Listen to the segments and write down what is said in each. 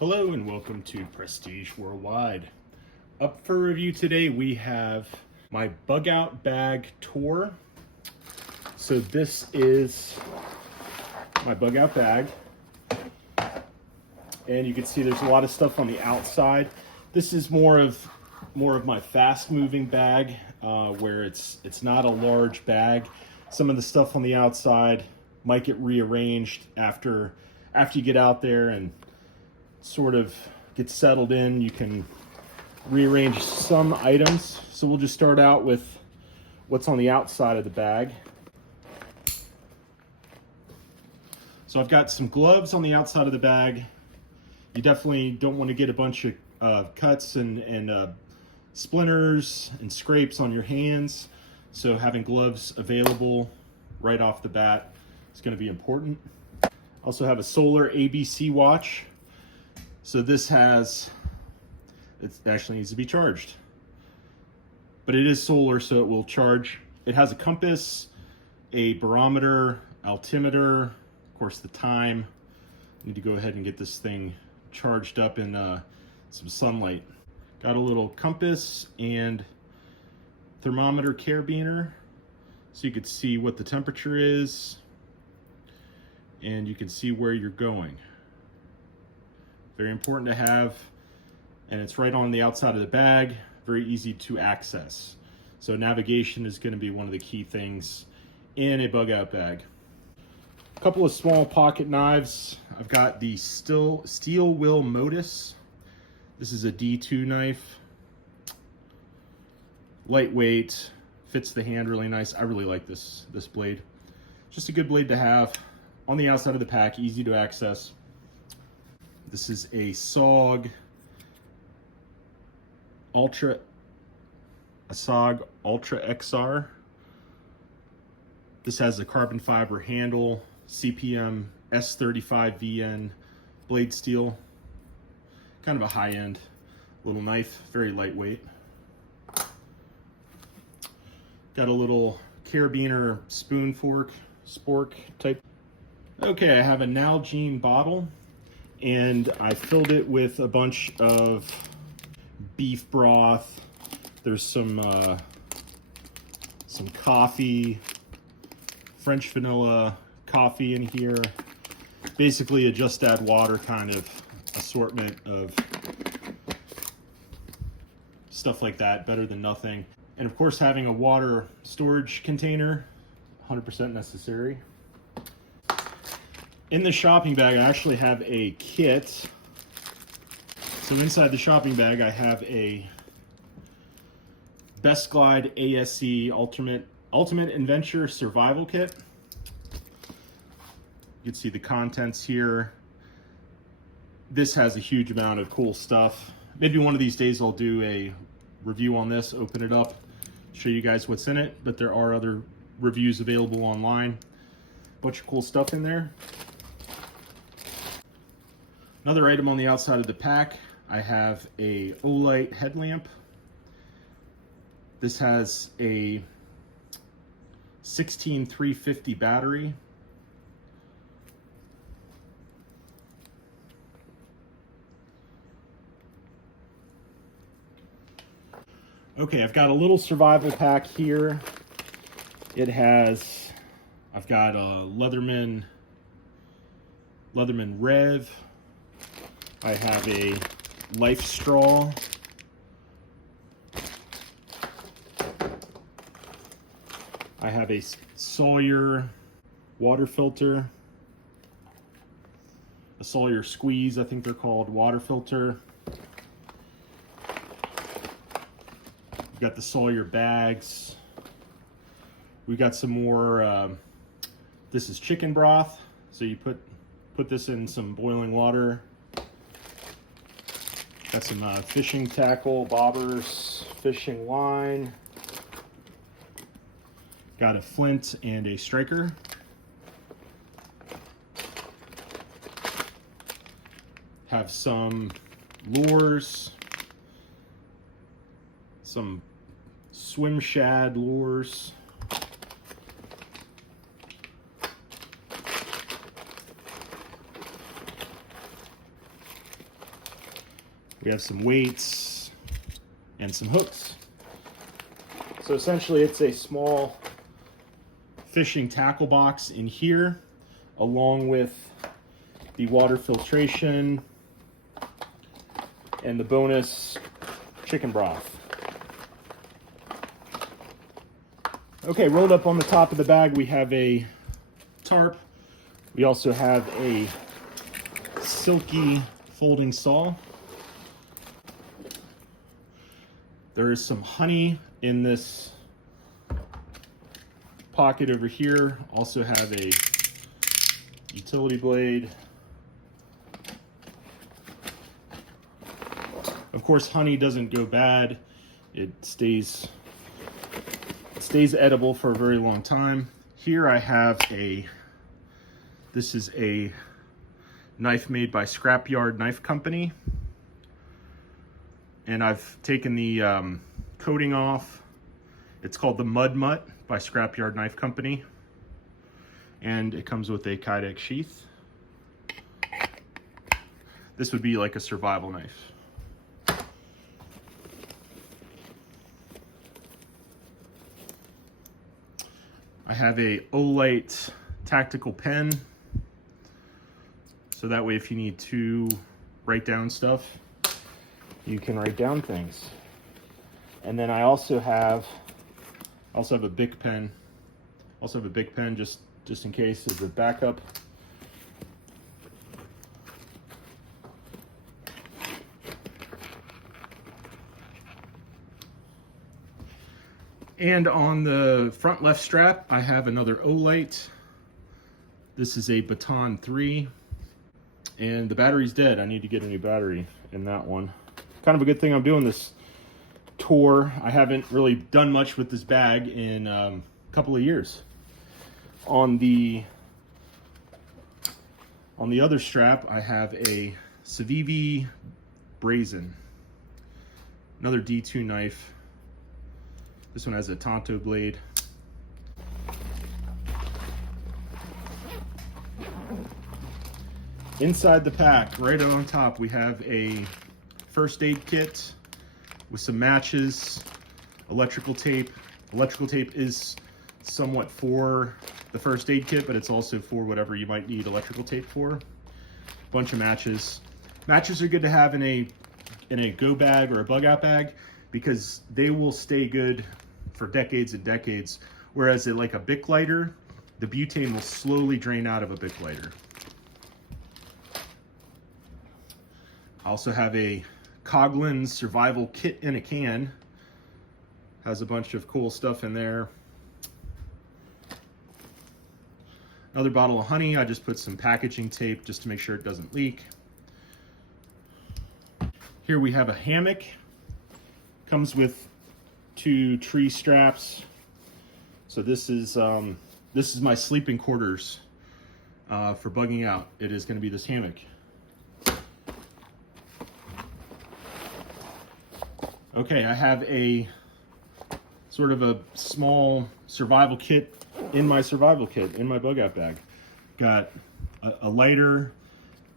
Hello and welcome to Prestige Worldwide. Up for review today we have my Bug Out Bag Tour. So this is my Bug Out bag. And you can see there's a lot of stuff on the outside. This is more of my fast moving bag where it's not a large bag. Some of the stuff on the outside might get rearranged after you get out there and sort of get settled in. You can rearrange some items. So we'll just start out with what's on the outside of the bag. So I've got some gloves on the outside of the bag. You definitely don't want to get a bunch of cuts and splinters and scrapes on your hands. So having gloves available right off the bat is going to be important. Also have a solar ABC watch. So this it actually needs to be charged, but it is solar, so it will charge. It has a compass, a barometer, altimeter, of course the time. I need to go ahead and get this thing charged up in some sunlight. Got a little compass and thermometer carabiner, so you could see what the temperature is, and you can see where you're going. Very important to have, and it's right on the outside of the bag, very easy to access. So navigation is going to be one of the key things in a bug out bag. A couple of small pocket knives. I've got the Steel Will Modus. This is a D2 knife. Lightweight, fits the hand really nice. I really like this blade. Just a good blade to have on the outside of the pack, easy to access. This is a SOG Ultra XR. This has a carbon fiber handle, CPM S35VN blade steel. Kind of a high-end little knife, very lightweight. Got a little carabiner spoon fork, spork type. Okay, I have a Nalgene bottle, and I filled it with a bunch of beef broth. There's some coffee, French vanilla coffee in here. Basically a just add water kind of assortment of stuff like that, better than nothing. And of course having a water storage container, 100% necessary. In the shopping bag, I actually have a kit. So inside the shopping bag, I have a Best Glide ASE Ultimate Adventure Survival Kit. You can see the contents here. This has a huge amount of cool stuff. Maybe one of these days I'll do a review on this, open it up, show you guys what's in it, but there are other reviews available online. Bunch of cool stuff in there. Another item on the outside of the pack, I have a Olight headlamp. This has a 16350 battery. Okay, I've got a little survival pack here. I've got a Leatherman Rev. I have a Life Straw. I have a Sawyer water filter. A Sawyer Squeeze, I think they're called, water filter. We've got the Sawyer bags. We got some more, this is chicken broth. So you put this in some boiling water. Got some fishing tackle, bobbers, fishing line. Got a flint and a striker. Have some lures, some swim shad lures. We have some weights and some hooks. So essentially it's a small fishing tackle box in here, along with the water filtration and the bonus chicken broth. Okay, rolled up on the top of the bag we have a tarp. We also have a silky folding saw. There is some honey in this pocket over here. Also have a utility blade. Of course, honey doesn't go bad. It stays edible for a very long time. Here I have this is a knife made by Scrapyard Knife Company. And I've taken the coating off. It's called the Mud Mutt by Scrapyard Knife Company. And it comes with a Kydex sheath. This would be like a survival knife. I have a Olight tactical pen. So that way if you need to write down stuff, you can write down things. And then I also have a Bic pen. Just in case as a backup. And on the front left strap, I have another Olight. This is a Baton 3. And the battery's dead. I need to get a new battery in that one. Kind of a good thing I'm doing this tour. I haven't really done much with this bag in a couple of years. On the other strap, I have a Civivi Brazen. Another D2 knife. This one has a Tonto blade. Inside the pack, right on top, we have a first aid kit with some matches, electrical tape. Electrical tape is somewhat for the first aid kit, but it's also for whatever you might need electrical tape for. Bunch of matches. Matches are good to have in a go bag or a bug out bag because they will stay good for decades and decades. Whereas like a Bic lighter, the butane will slowly drain out of a Bic lighter. I also have a Coghlan survival kit in a can. Has a bunch of cool stuff in there. Another bottle of honey. I just put some packaging tape just to make sure it doesn't leak. Here we have a hammock. Comes with 2 tree straps. So this is my sleeping quarters for bugging out. It is going to be this hammock. Okay, I have a sort of a small survival kit in my bug out bag. Got a lighter,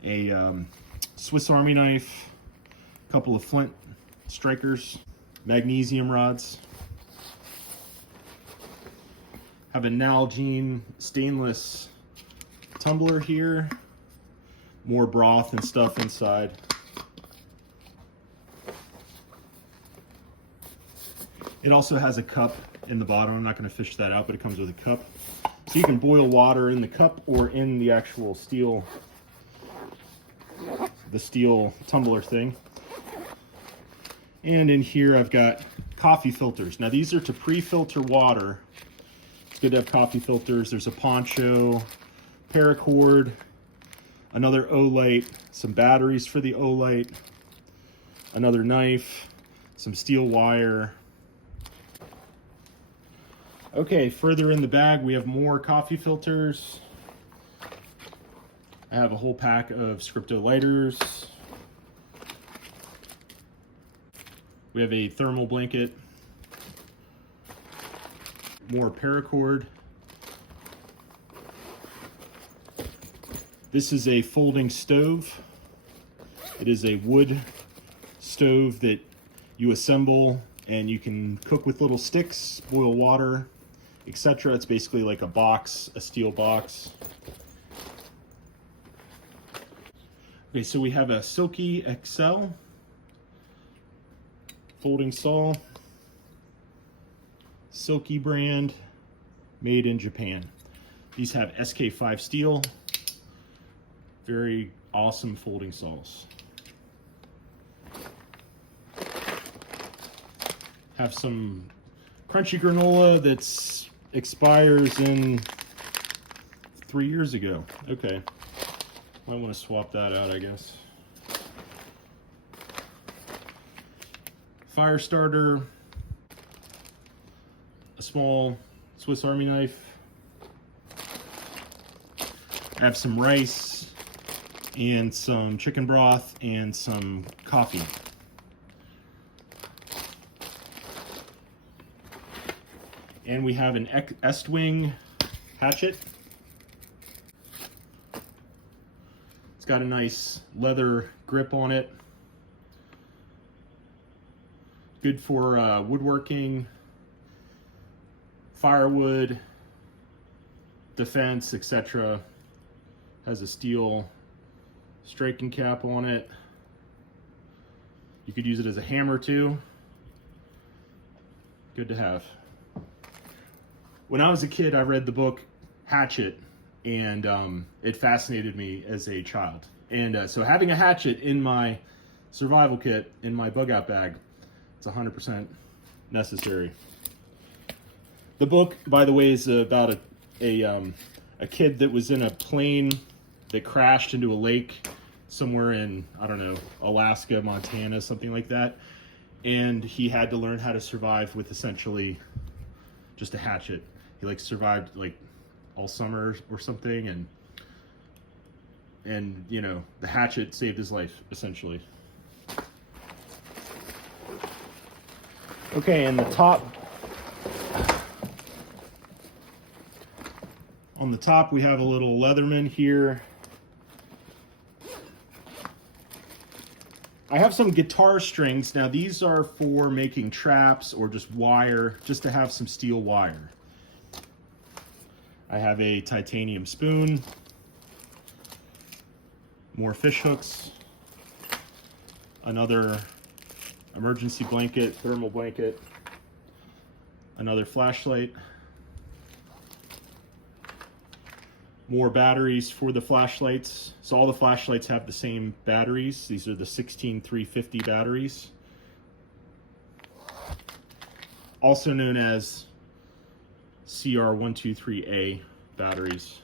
a Swiss Army knife, a couple of flint strikers, magnesium rods. Have a Nalgene stainless tumbler here, more broth and stuff inside. It also has a cup in the bottom. I'm not going to fish that out, but it comes with a cup. So you can boil water in the cup or in the actual steel tumbler thing. And in here I've got coffee filters. Now these are to pre-filter water. It's good to have coffee filters. There's a poncho, paracord, another Olight, some batteries for the Olight, another knife, some steel wire. Okay, further in the bag, we have more coffee filters. I have a whole pack of Scripto lighters. We have a thermal blanket. More paracord. This is a folding stove. It is a wood stove that you assemble, and you can cook with little sticks, boil water, etc. It's basically like a box, a steel box. Okay, so we have a Silky XL folding saw, Silky brand, made in Japan. These have SK5 steel, very awesome folding saws. Have some crunchy granola that's expires in 3 years ago. Okay, might want to swap that out, I guess. Fire starter, a small Swiss Army knife. I have some rice and some chicken broth and some coffee. And we have an Estwing hatchet. It's got a nice leather grip on it. Good for woodworking, firewood, defense, etc. Has a steel striking cap on it. You could use it as a hammer too. Good to have. When I was a kid, I read the book Hatchet, and it fascinated me as a child. And so having a hatchet in my survival kit, in my bug out bag, it's 100% necessary. The book, by the way, is about a kid that was in a plane that crashed into a lake somewhere in, I don't know, Alaska, Montana, something like that. And he had to learn how to survive with essentially just a hatchet. He like survived like all summer or something, and you know, the hatchet saved his life essentially. Okay, and on the top we have a little Leatherman here. I have some guitar strings. Now these are for making traps or just wire, just to have some steel wire. I have a titanium spoon, more fish hooks, another emergency blanket, thermal blanket, another flashlight, more batteries for the flashlights. So all the flashlights have the same batteries. These are the 16350 batteries, also known as CR123A batteries.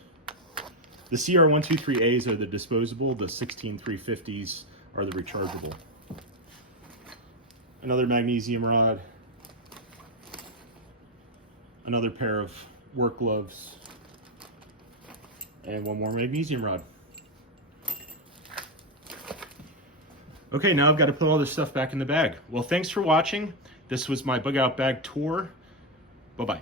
The CR123As are the disposable, the 16350s are the rechargeable. Another magnesium rod, another pair of work gloves, and one more magnesium rod. Okay, now I've got to put all this stuff back in the bag. Well, thanks for watching. This was my bug out bag tour. Bye-bye.